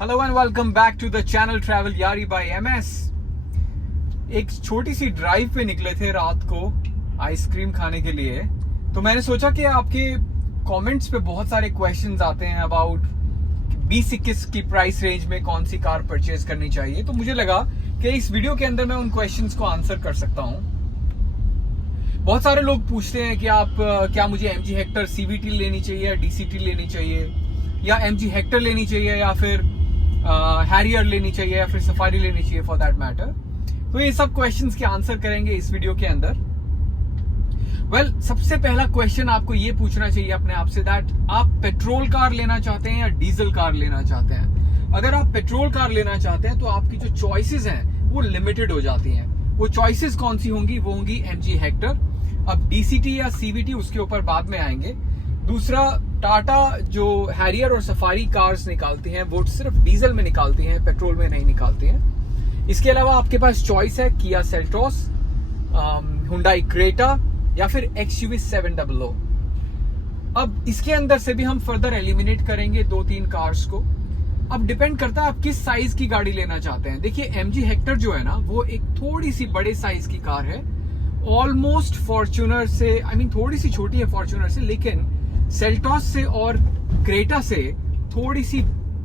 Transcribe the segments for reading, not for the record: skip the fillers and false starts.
Hello and welcome back to the channel travel यारी by MS. एक छोटी C drive पे निकले थे रात को आइसक्रीम खाने के लिए। तो मैंने सोचा कि आपके कमेंट्स पे बहुत सारे क्वेश्चंस आते हैं अबाउट 20-21 की प्राइस रेंज में कौन सी कार परचेज करनी चाहिए। तो मुझे लगा कि इस वीडियो के अंदर मैं उन क्वेश्चंस को आंसर कर सकता हूं। बहुत सारे लोग पूछते हैं कि आप क्या मुझे MG हेक्टर CVT लेनी चाहिए या DCT लेनी चाहिए, या MG हेक्टर लेनी चाहिए, या फिर हैरियर लेनी चाहिए, या फिर सफारी लेनी चाहिए फॉर दैट मैटर। तो ये सब क्वेश्चंस के आंसर करेंगे इस वीडियो के अंदर। सबसे पहला क्वेश्चन आपको ये पूछना चाहिए अपने आप से दैट आप पेट्रोल कार लेना चाहते हैं या डीजल कार लेना चाहते हैं। अगर आप पेट्रोल कार लेना चाहते हैं तो आपकी जो चॉइसेस हैं वो लिमिटेड हो जाती हैं। वो चॉइसेस कौन सी होंगी? वो होंगी MG हेक्टर। अब DCT या CVT उसके ऊपर बाद में आएंगे। दूसरा, टाटा जो हैरियर और सफारी कार्स निकालती हैं वो सिर्फ डीजल में निकालती हैं, पेट्रोल में नहीं निकालती हैं। इसके अलावा आपके पास चॉइस है किया सेल्टोस, हुंडई क्रेटा या फिर XUV 700। अब इसके अंदर से भी हम फर्दर एलिमिनेट करेंगे 2-3 कार्स को। अब डिपेंड करता है आप किस साइज की गाड़ी लेना चाहते हैं। देखिए MG हेक्टर जो है ना वो एक थोड़ी सी बड़े साइज की कार है, ऑलमोस्ट फॉर्च्यूनर से, थोड़ी सी छोटी है फॉर्च्यूनर से, लेकिन सेल्टोस से और क्रेटा से थोड़ी सी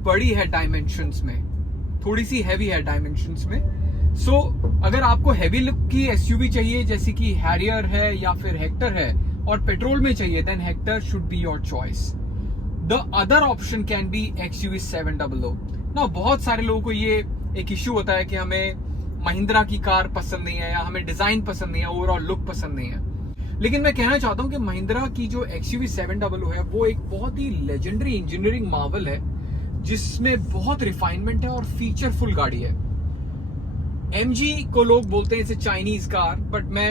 बड़ी है डायमेंशंस में, थोड़ी सी हैवी है डायमेंशंस में। सो अगर आपको हैवी लुक की SUV चाहिए जैसे कि हैरियर है या फिर हेक्टर है और पेट्रोल में चाहिए, then Hector should be your choice. The other option can be XUV 700। ना बहुत सारे लोगों को ये एक इश्यू होता है कि हमें महिंद्रा की कार पसंद नहीं है या हमें डिजाइन पसंद नहीं है, ओवरऑल लुक पसंद नहीं है। लेकिन मैं कहना चाहता हूं कि महिंद्रा की जो XUV 700 है वो एक बहुत ही लेजेंडरी इंजीनियरिंग मार्वल है जिसमें बहुत रिफाइनमेंट है और फीचरफुल गाड़ी है। MG को लोग बोलते हैं it's a Chinese car, but मैं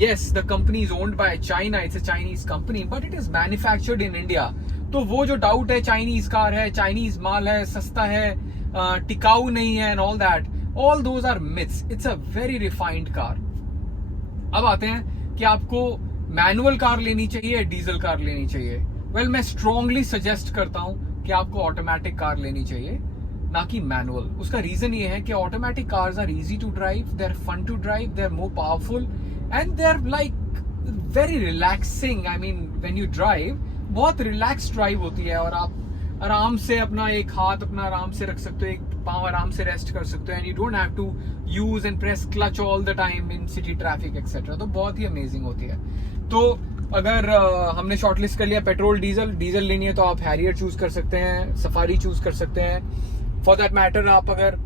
yes, the company is owned by China, it's a Chinese company, but it is manufactured in India। तो वो जो डाउट है चाइनीज कार है, चाइनीज माल है, सस्ता है, टिकाऊ नहीं है and all that, all those are myths। it's a very refined car। अब आते हैं कि आपको मैनुअल कार लेनी चाहिए या डीजल कार लेनी चाहिए। मैं स्ट्रांगली सजेस्ट करता हूं कि आपको ऑटोमेटिक कार लेनी चाहिए, ना कि मैनुअल। उसका रीजन ये है कि automatic cars are easy to drive, they are fun to drive, they are more powerful and they are like very relaxing. When you drive, बहुत रिलैक्स ड्राइव होती है और आप आराम से अपना एक हाथ अपना आराम से रख सकते हो, एक पांव आराम से रेस्ट कर सकते हो, and you don't have to use and press clutch all the time in city traffic etcetera. तो बहुत ही अमेजिंग होती है। तो अगर हमने शॉर्टलिस्ट कर लिया पेट्रोल डीजल लेनी है तो आप हैरियर चूज कर सकते हैं, सफारी चूज कर सकते हैं। फॉर दैट मैटर आप अगर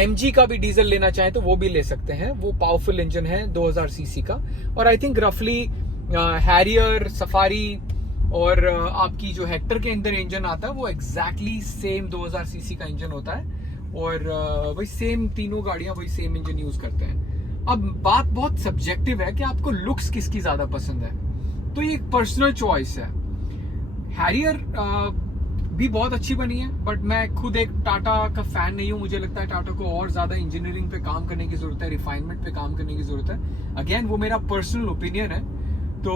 MG का भी डीजल लेना चाहें तो वो भी ले सकते हैं। वो पावरफुल इंजन है 2000 सीसी का, और आई थिंक रफली हैरियर, सफारी और आपकी जो हेक्टर के अंदर इंजन आता है वो एग्जैक्टली सेम 2000 सीसी का इंजन होता है, और वही सेम तीनों गाड़ियां वही सेम इंजन यूज करते हैं। अब बात बहुत सब्जेक्टिव है कि आपको लुक्स किसकी ज्यादा पसंद है, तो ये एक पर्सनल चॉइस है। हैरियर भी बहुत अच्छी बनी है, बट मैं खुद एक टाटा का फैन नहीं हूं। मुझे लगता है टाटा को और ज्यादा इंजीनियरिंग पे काम करने की जरूरत है, रिफाइनमेंट पे काम करने की जरूरत है। अगेन वो मेरा पर्सनल ओपिनियन है। तो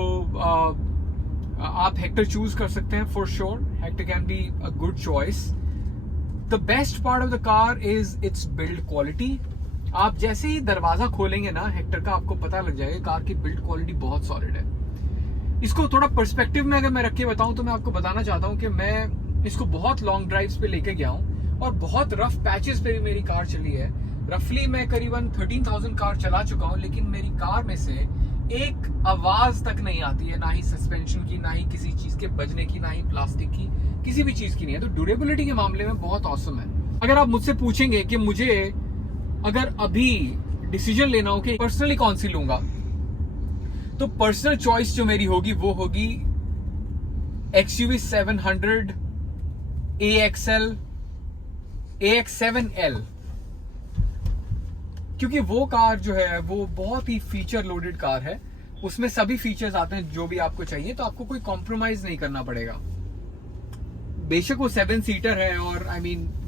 आप हेक्टर चूज कर सकते हैं for sure. Hector can be a good choice. The best part of the car is it's build quality. आप जैसे ही दरवाजा खोलेंगे ना हेक्टर का, आपको पता लग जाएगा कार की बिल्ड क्वालिटी बहुत सॉलिड है। इसको थोड़ा पर्सपेक्टिव में अगर मैं रख के बताऊं तो मैं आपको बताना चाहता हूं कि मैं इसको बहुत लॉन्ग ड्राइव्स पे लेके गया हूं और बहुत रफ पैचेस पे भी मेरी कार चली है। रफली मैं करीबन 13,000 कार चला चुका हूं, लेकिन मेरी कार में से एक आवाज तक नहीं आती है, ना ही सस्पेंशन की, ना ही किसी चीज के बजने की, ना ही प्लास्टिक की, किसी भी चीज की नहीं है। तो ड्यूरेबिलिटी के मामले में बहुत ऑसम है। अगर आप मुझसे पूछेंगे कि मुझे अगर अभी डिसीजन लेना हो कि पर्सनली कौन सी लूंगा, तो पर्सनल चॉइस जो मेरी होगी वो होगी XUV 700 AXL AX7L, क्योंकि वो कार जो है वो बहुत ही फीचर लोडेड कार है। उसमें सभी फीचर्स आते हैं जो भी आपको चाहिए, तो आपको कोई कॉम्प्रोमाइज नहीं करना पड़ेगा। बेशक वो 7 सीटर है और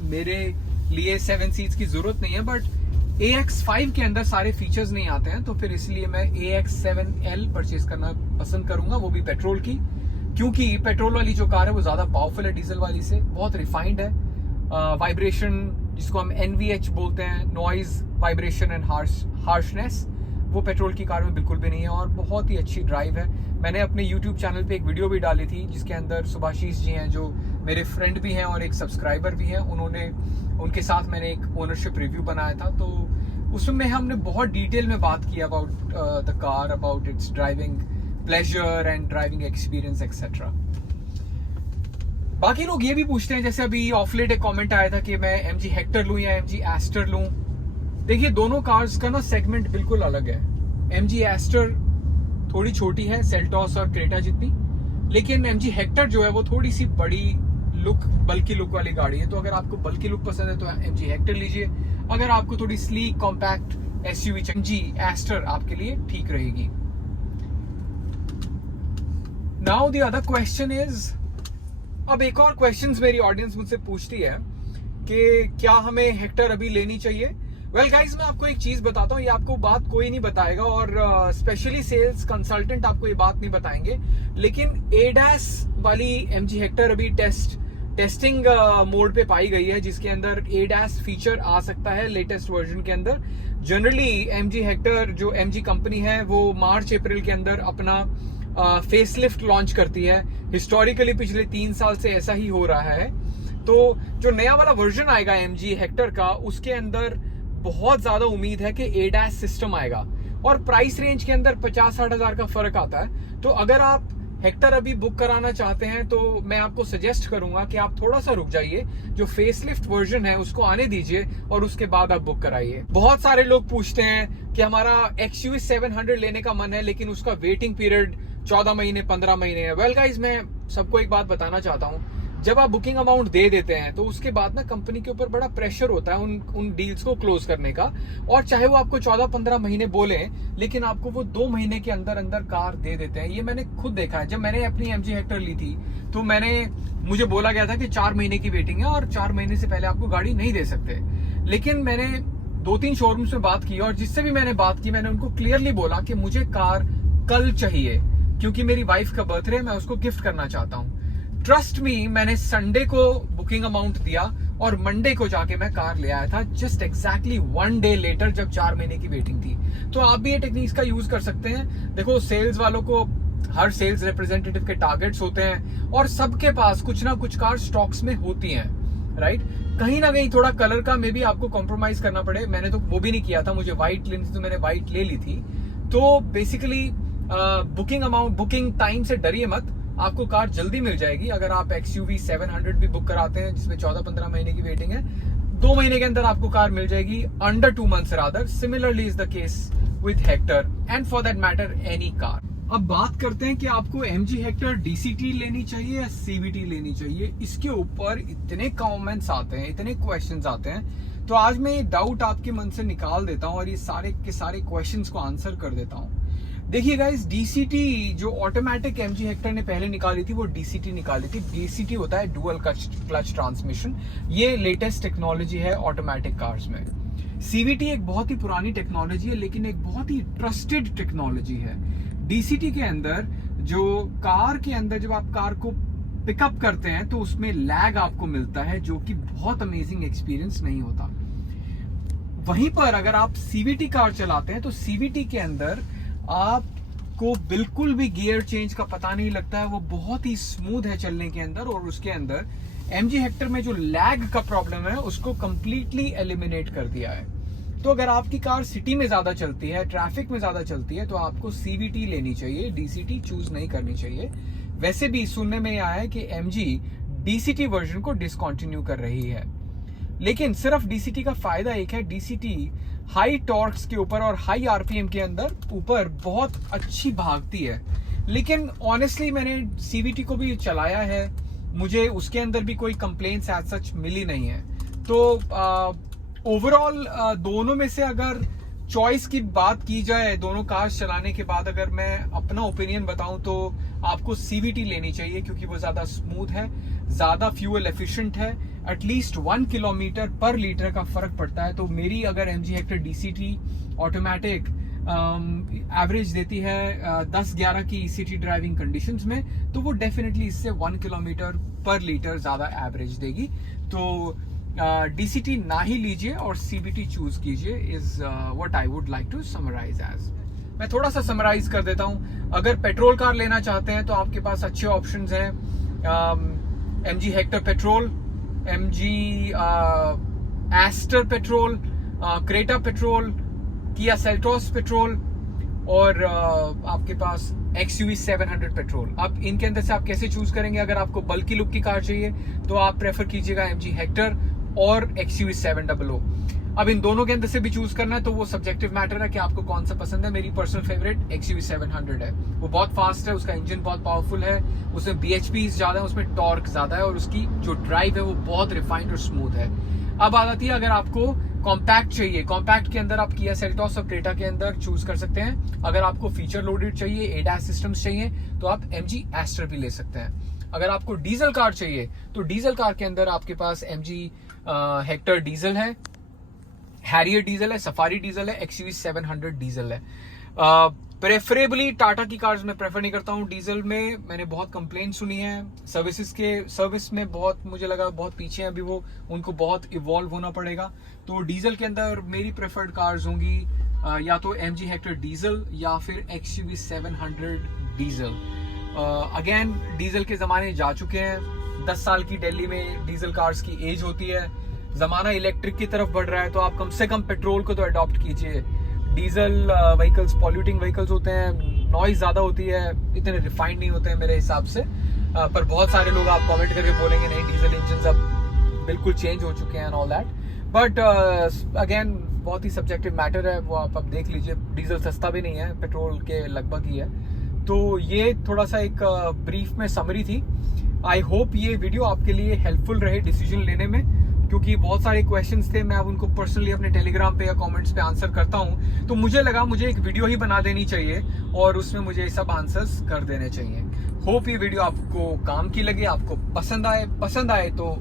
मेरे लिए 7 सीट्स की जरूरत नहीं है, बट AX5 के अंदर सारे फीचर्स नहीं आते हैं, तो फिर इसलिए मैं AX7L परचेज करना पसंद करूंगा, वो भी पेट्रोल की। क्योंकि पेट्रोल वाली जो कार है वो ज़्यादा पावरफुल है डीजल वाली से, बहुत रिफाइंड है। वाइब्रेशन जिसको हम NVH बोलते हैं, नॉइज वाइब्रेशन एंड हार्शनेस, वो पेट्रोल की कार में बिल्कुल भी नहीं है और बहुत ही अच्छी ड्राइव है। मैंने अपने YouTube चैनल पे एक वीडियो भी डाली थी जिसके अंदर सुभाशीष जी हैं जो मेरे फ्रेंड भी हैं और एक सब्सक्राइबर भी हैं, उनके साथ मैंने एक ओनरशिप रिव्यू बनाया था। तो उसमें हमने बहुत डिटेल में बात की about the car, about it's driving pleasure and driving experience etcetera. बाकी लोग ये भी पूछते हैं, जैसे अभी ऑफ लेट एक कमेंट आया था कि मैं MG हेक्टर लूं या MG एस्टर लूं। देखिए दोनों कार्स का ना सेगमेंट बिल्कुल अलग है। MG एस्टर थोड़ी छोटी है, सेल्टॉस और क्रेटा जितनी, लेकिन MG हेक्टर जो है वो थोड़ी सी बड़ी लुक, बल्कि लुक वाली गाड़ी है। तो अगर आपको बल्कि लुक पसंद है तो MG हेक्टर लीजिए। अगर आपको थोड़ी sleek compact SUV MG Astor आपके लिए ठीक रहेगी। Now the other question is, अब एक और क्वेश्चंस मेरी ऑडियंस मुझसे पूछती है कि क्या हमें हेक्टर अभी लेनी चाहिए। वेल गाइज, मैं आपको एक चीज बताता हूँ, ये आपको बात कोई नहीं बताएगा और स्पेशली सेल्स कंसल्टेंट आपको ये बात नहीं बताएंगे, लेकिन ADAS वाली MG हेक्टर अभी टेस्टिंग मोड पे पाई गई है, जिसके अंदर ADAS फीचर आ सकता है लेटेस्ट वर्जन के अंदर। जनरली MG हेक्टर जो MG कंपनी है वो मार्च अप्रैल के अंदर अपना फेसलिफ्ट लॉन्च करती है। हिस्टोरिकली पिछले 3 साल से ऐसा ही हो रहा है। तो जो नया वाला वर्जन आएगा MG हेक्टर का, उसके अंदर बहुत ज्यादा उम्मीद है कि ADAS सिस्टम आएगा और प्राइस रेंज के अंदर 50-60 हजार का फर्क आता है। तो अगर आप हेक्टर अभी बुक कराना चाहते हैं तो मैं आपको सजेस्ट करूंगा कि आप थोड़ा सा रुक जाइए, जो फेसलिफ्ट वर्जन है उसको आने दीजिए और उसके बाद आप बुक कराइए। बहुत सारे लोग पूछते हैं कि हमारा XUV 700 लेने का मन है लेकिन उसका वेटिंग पीरियड 14 महीने 15 महीने है। वेल गाइज, मैं सबको एक बात बताना चाहता हूँ, जब आप बुकिंग अमाउंट दे देते हैं तो उसके बाद ना कंपनी के ऊपर बड़ा प्रेशर होता है उन डील्स को क्लोज करने का, और चाहे वो आपको 14-15 महीने बोले लेकिन आपको वो 2 महीने के अंदर अंदर कार दे देते हैं। ये मैंने खुद देखा है। जब मैंने अपनी MG हेक्टर ली थी तो मुझे बोला गया था कि 4 महीने की वेटिंग है और 4 महीने से पहले आपको गाड़ी नहीं दे सकते। लेकिन मैंने 2-3 शोरूम्स में बात की और जिससे भी मैंने बात की मैंने उनको क्लियरली बोला कि मुझे कार कल चाहिए, क्योंकि मेरी वाइफ का बर्थडे, मैं उसको गिफ्ट करना चाहता हूँ। ट्रस्ट मी, मैंने संडे को बुकिंग अमाउंट दिया और मंडे को जाके मैं कार ले आया था, जस्ट एग्जैक्टली 1 डे लेटर, जब 4 महीने की वेटिंग थी। तो आप भी ये टेक्निक्स का यूज कर सकते हैं। देखो, सेल्स वालों को हर सेल्स रिप्रेजेंटेटिव के टारगेट्स होते हैं और सबके पास कुछ ना कुछ कार स्टॉक्स में होती हैं, राइट। कहीं ना कहीं थोड़ा कलर का मे भी आपको कॉम्प्रोमाइज करना पड़े। मैंने तो वो भी नहीं किया था, मुझे व्हाइट लेनी थी तो मैंने व्हाइट ले ली थी। तो बेसिकली बुकिंग टाइम से डरिए मत, आपको कार जल्दी मिल जाएगी। अगर आप XUV 700 भी बुक कराते हैं जिसमें 14-15 महीने की वेटिंग है, 2 महीने के अंदर आपको कार मिल जाएगी, under 2 months rather. Similarly is the case with Hector and for that matter any car. अब बात करते हैं कि आपको MG हेक्टर DCT लेनी चाहिए या CVT लेनी चाहिए। इसके ऊपर इतने कमेंट्स आते हैं, इतने क्वेश्चंस आते हैं, तो आज मैं ये डाउट आपके मन से निकाल देता हूं और ये सारे के सारे क्वेश्चंस को आंसर कर देता हूं। देखिए गाइस, DCT जो ऑटोमेटिक MG हेक्टर ने पहले निकाली थी वो DCT निकाली थी। DCT होता है डुअल क्लच ट्रांसमिशन। ये लेटेस्ट टेक्नोलॉजी है ऑटोमेटिक कार्स में। CVT एक बहुत ही पुरानी टेक्नोलॉजी है लेकिन एक बहुत ही ट्रस्टेड टेक्नोलॉजी है। DCT के अंदर जो कार के अंदर जब आप कार को पिकअप करते हैं तो उसमें लैग आपको मिलता है, जो कि बहुत अमेजिंग एक्सपीरियंस नहीं होता। वहीं पर अगर आप CVT कार चलाते हैं तो CVT के अंदर आपको बिल्कुल भी गियर चेंज का पता नहीं लगता है, वो बहुत ही स्मूथ है चलने के अंदर। और उसके अंदर MG हेक्टर में जो लैग का प्रॉब्लम है उसको कंप्लीटली एलिमिनेट कर दिया है। तो अगर आपकी कार सिटी में ज्यादा चलती है, ट्रैफिक में ज्यादा चलती है, तो आपको CVT लेनी चाहिए, DCT चूज नहीं करनी चाहिए। वैसे भी सुनने में आया है कि MG DCT वर्जन को डिसकंटिन्यू कर रही है, लेकिन सिर्फ DCT का फायदा एक है, DCT हाई टॉर्क्स के ऊपर और हाई RPM के अंदर ऊपर बहुत अच्छी भागती है। लेकिन ऑनेस्टली मैंने CVT को भी चलाया है, मुझे उसके अंदर भी कोई कंप्लेंट्स एज सच मिली नहीं है। तो ओवरऑल दोनों में से अगर चॉइस की बात की जाए, दोनों कार्स चलाने के बाद अगर मैं अपना ओपिनियन बताऊं तो आपको CVT लेनी चाहिए, क्योंकि वो ज्यादा स्मूथ है, ज्यादा फ्यूल एफिशिएंट है, एटलीस्ट 1 किलोमीटर पर लीटर का फर्क पड़ता है। तो मेरी अगर MG Hector DCT automatic average देती है 10-11 की ECT ड्राइविंग कंडीशंस में, तो वो डेफिनेटली इससे 1 किलोमीटर पर लीटर ज़्यादा एवरेज देगी। तो DCT ना ही लीजिए और CVT चूज कीजिए, is what I would like to summarize as. मैं थोड़ा सा समराइज कर देता हूँ। अगर पेट्रोल कार लेना चाहते हैं तो आपके पास अच्छे ऑप्शंस हैं, MG Hector petrol, MG Astor petrol, Creta petrol, Kia Seltos petrol और आपके पास XUV 700 पेट्रोल। अब इनके अंदर से आप कैसे चूज करेंगे? अगर आपको बल्कि लुक की कार चाहिए तो आप प्रेफर कीजिएगा MG हेक्टर और XUV 700। अब इन दोनों के अंदर से भी चूज करना है तो वो सब्जेक्टिव मैटर है कि आपको कौन सा पसंद है। मेरी पर्सनल फेवरेट XUV 700 है। वो बहुत फास्ट है, उसका इंजन बहुत पावरफुल है, उसमें BHPs ज्यादा है, उसमें टॉर्क ज्यादा है और उसकी जो ड्राइव है वो बहुत रिफाइंड और स्मूथ है। अब आ जाती है, अगर आपको कॉम्पैक्ट चाहिए, कॉम्पैक्ट के अंदर आप किया सेल्टोस और क्रेटा के अंदर चूज कर सकते हैं। अगर आपको फीचर लोडेड चाहिए, ADAS सिस्टम्स चाहिए, तो आप MG एस्टर भी ले सकते हैं। अगर आपको डीजल कार चाहिए तो डीजल कार के अंदर आपके पास MG हेक्टर डीजल है, हैरियर डीजल है, सफारी डीजल है, XUV 700 डीजल है। प्रेफरेबली टाटा की कार्स में प्रेफर नहीं करता हूँ डीजल में। मैंने बहुत कंप्लेंट सुनी है, सर्विस में बहुत मुझे लगा बहुत पीछे हैं अभी वो, उनको बहुत इवॉल्व होना पड़ेगा। तो डीजल के अंदर मेरी प्रेफर्ड कार्स होंगी या तो MG हेक्टर डीजल या फिर XUV 700 डीजल। अगेन डीजल के जमाने जा चुके हैं। 10 साल की दिल्ली में डीजल कार्स की एज होती है, जमाना इलेक्ट्रिक की तरफ बढ़ रहा है, तो आप कम से कम पेट्रोल को तो अडॉप्ट कीजिए। डीजल व्हीकल्स पॉल्यूटिंग व्हीकल्स होते हैं, नॉइज ज्यादा होती है, इतने रिफाइंड नहीं होते हैं मेरे हिसाब से। पर बहुत सारे लोग आप कमेंट करके बोलेंगे नहीं डीजल इंजन अब बिल्कुल चेंज हो चुके हैं and all that, but again बहुत ही सब्जेक्टिव मैटर है, वो आप अब देख लीजिए। डीजल सस्ता भी नहीं है, पेट्रोल के लगभग ही है। तो ये थोड़ा सा एक ब्रीफ में समरी थी। आई होप ये वीडियो आपके लिए हेल्पफुल रहे डिसीजन लेने में, क्योंकि बहुत सारे क्वेश्चंस थे, मैं अब उनको पर्सनली अपने टेलीग्राम पे या कमेंट्स पे आंसर करता हूं। तो मुझे लगा मुझे एक वीडियो ही बना देनी चाहिए और उसमें मुझे ये सब आंसर्स कर देने चाहिए। होप ये वीडियो आपको काम की लगे, आपको पसंद आए तो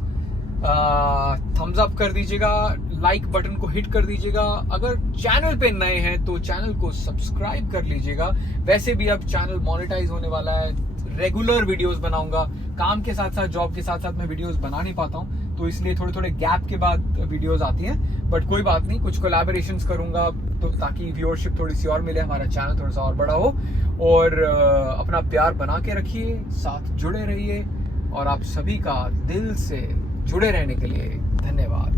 थम्स अप कर दीजिएगा, लाइक बटन को हिट कर दीजिएगा। अगर चैनल पे नए हैं तो चैनल को सब्सक्राइब कर लीजिएगा। वैसे भी अब चैनल मोनेटाइज होने वाला है, रेगुलर वीडियोस बनाऊंगा। काम के साथ साथ, जॉब के साथ साथ मैं वीडियोस बना नहीं पाता हूँ, तो इसलिए थोड़े गैप के बाद वीडियोस आती हैं। बट कोई बात नहीं, कुछ कोलैबोरेशंस करूंगा तो ताकि व्यूअरशिप थोड़ी सी और मिले, हमारा चैनल थोड़ा सा और बड़ा हो। और अपना प्यार बना के रखिए, साथ जुड़े रहिए और आप सभी का दिल से जुड़े रहने के लिए धन्यवाद।